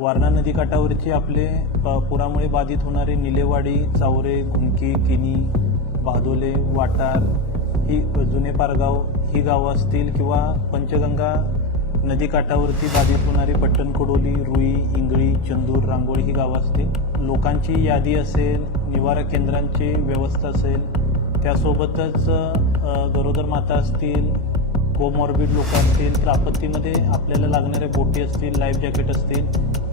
वारणा नदी आपले पुरामुळे बाधित होणारे निलेवाडी चावरे घुमकी किनी भादोले वाटार ही जुने पारगाव ही गावं असतील किंवा पंचगंगा नदीकाठावरती बाधित होणारी पट्टणकोडोली रुई इंगळी चंदूर रांगोळी ही गावं असतील लोकांची यादी असेल निवारा केंद्रांची व्यवस्था असेल त्यासोबतच गरोदर माता असतील कोमॉर्बिड लोक असतील तर आपत्तीमध्ये आपल्याला लागणाऱ्या बोटी असतील लाईफ जॅकेट असतील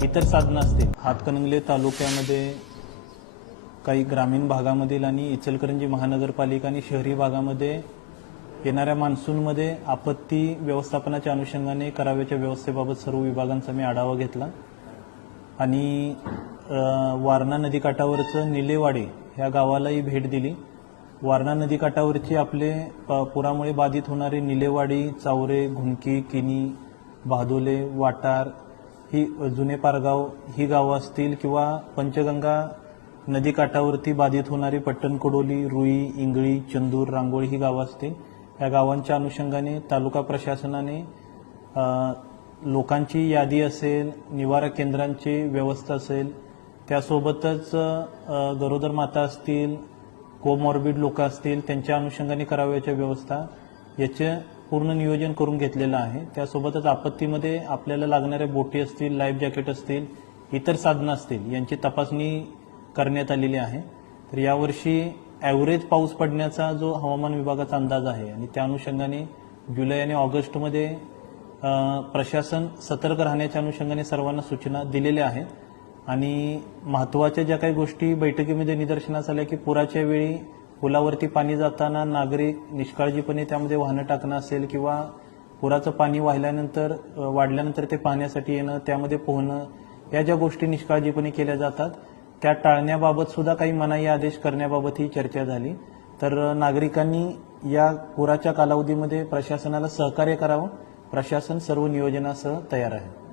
इतर साधनं असतील हातकणंगले तालुक्यामध्ये काही ग्रामीण भागामधील आणि इचलकरंजी महानगरपालिका आणि शहरी भागामध्ये येणाऱ्या मान्सूनमध्ये आपत्ती व्यवस्थापनाच्या अनुषंगाने कराव्याच्या व्यवस्थेबाबत सर्व विभागांचा मी आढावा घेतला आणि वारणा नदीकाठावरचं निलेवाडे ह्या गावालाही भेट दिली वारणा नदी काठावरचे आपले पुरामुळे बाधित होणारे निलेवाडी चावरे घुमकी किनी भादोले वाटार ही जुने पारगाव ही गावं असतील किंवा पंचगंगा नदीकाठावरती बाधित होणारी पट्टणकोडोली रुई इंगळी चंदूर रांगोळी ही गावं असतील या गावांच्या अनुषंगाने तालुका प्रशासनाने लोकांची यादी असेल निवारा केंद्रांची व्यवस्था असेल त्यासोबतच गरोदर माता असतील कोमॉर्बिड लोक असतील त्यांच्या अनुषंगाने करावयाच्या व्यवस्था याचे पूर्ण नियोजन करून घेतलेलं आहे त्यासोबतच आपत्तीमध्ये आपल्याला लागणाऱ्या बोटी असतील लाईफ जॅकेट असतील इतर साधनं असतील यांची तपासणी करण्यात आलेली आहे तर यावर्षी ॲव्हरेज पाऊस पडण्याचा जो हवामान विभागाचा अंदाज आहे आणि त्या अनुषंगाने जुलै आणि ऑगस्टमध्ये प्रशासन सतर्क राहण्याच्या अनुषंगाने सर्वांना सूचना दिलेल्या आहेत आणि महत्वाच्या ज्या काही गोष्टी बैठकीमध्ये निदर्शनास आल्या की पुराच्या वेळी पुलावरती पाणी जाताना नागरिक निष्काळजीपणे त्यामध्ये वाहनं टाकणं असेल किंवा पुराचं पाणी वाहिल्यानंतर वाढल्यानंतर ते पाहण्यासाठी येणं त्यामध्ये पोहणं या ज्या गोष्टी निष्काळजीपणे केल्या जातात त्या टाळण्याबाबत सुद्धा काही मनाई आदेश करण्याबाबत ही चर्चा झाली तर नागरिकांनी या पुराच्या कालावधीमध्ये प्रशासनाला सहकार्य करावं प्रशासन सर्व नियोजनासह तयार आहे